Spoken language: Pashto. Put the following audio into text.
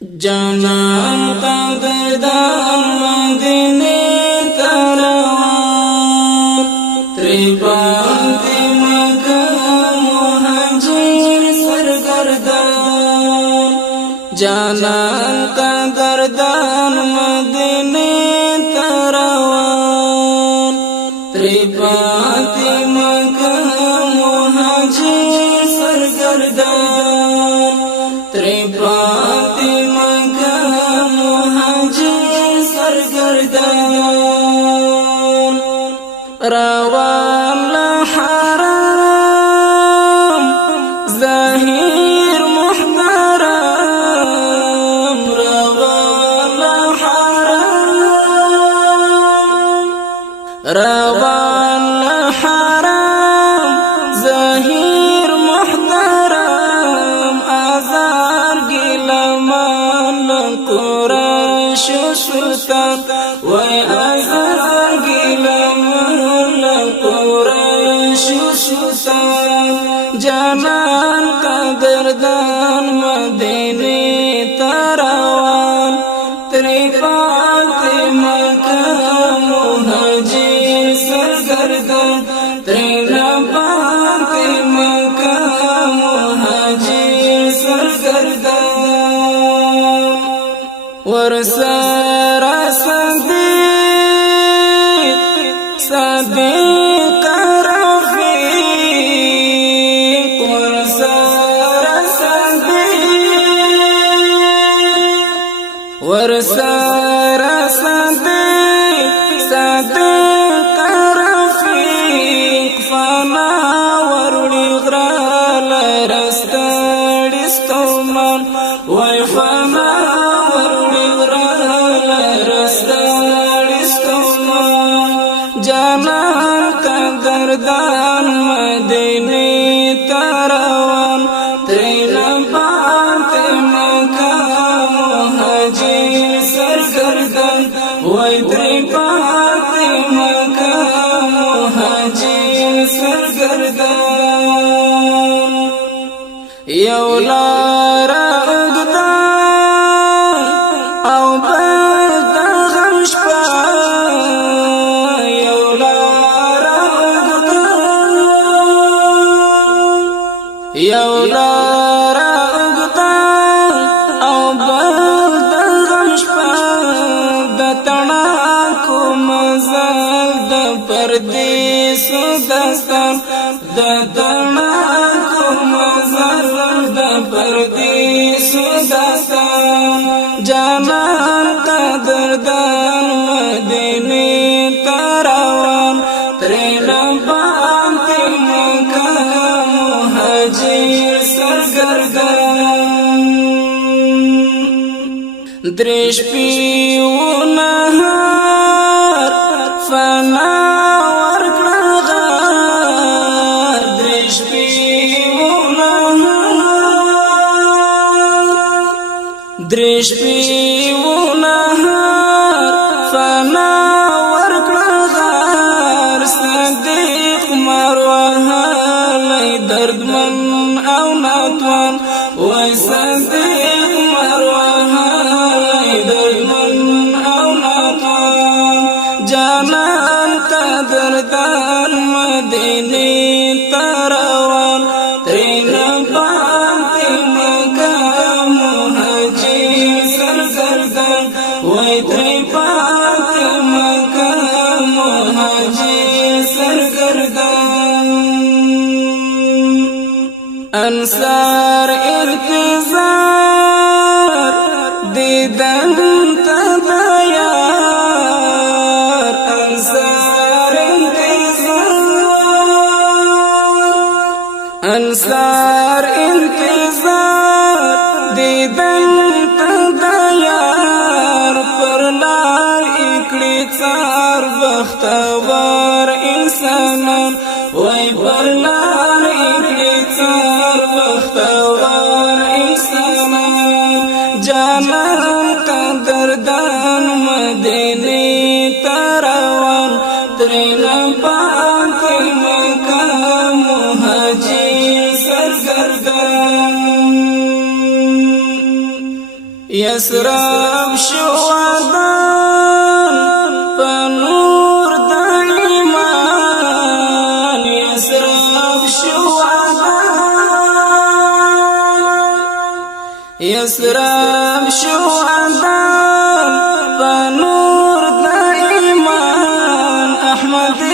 جانان قدردان مدینه تروان تری باندې مکه مهاجر سرگردان جانان قدردان مدینه تروان تری باندې مکه مهاجر سرگردان تری باندې روان لحرام ظاهر محترم روان لحرام ظاهر محترم آزار گلمان قریش سلطان وی آزار گلمان قریش سلطان جانان قدردان مدینه تروان تری باندې مکه مهاجر سرگردان تری باندې مکه مهاجر سرگردان ورسره صدیق رفیق ورسره صدیق رفیق فنا وروړي غرا لرستړي ستومن وای فنا وروړي غرا لرستړي ستومن جانان قدردان مدینه تروان تری باندې مکه مهاجر سرگردان وای تری باندې مکه مهاجر سرگردان یو لار اوږده او بل د غم شپه یو لار اوږده او بل د غم شپه د تڼاکو مزل د پردیسو داستان د تڼاکو مزل د پردیسو داستان جانان قدردان مدینه تروان تری باندې مکه مهاجر سرگردان درې شپې و نهار فنا ورکړه غار درې شپې و نهار فنا ورکړه غار صدیق مروهلی دردمن او ناتوان وای صدیق مروهلی دردمن او ناتوان جانان قدردان مدینه تروان تری باندې مکه مهاجر سرگردان وای تری باندې مکه مهاجر سرگردان انصار انتظار دیدن تدیار انصار انتظار دیدن تدیار پر لار اکلی څار بختور انسانان وای پر لار اکلی څار بختور انسانان جانان قدردان مدینه تروان تری باندې مکه مهاجر سرگردان یسرب شوادان پنور د ایمان یسرب شوادان یسرب شوادان پنور د ایمان احمد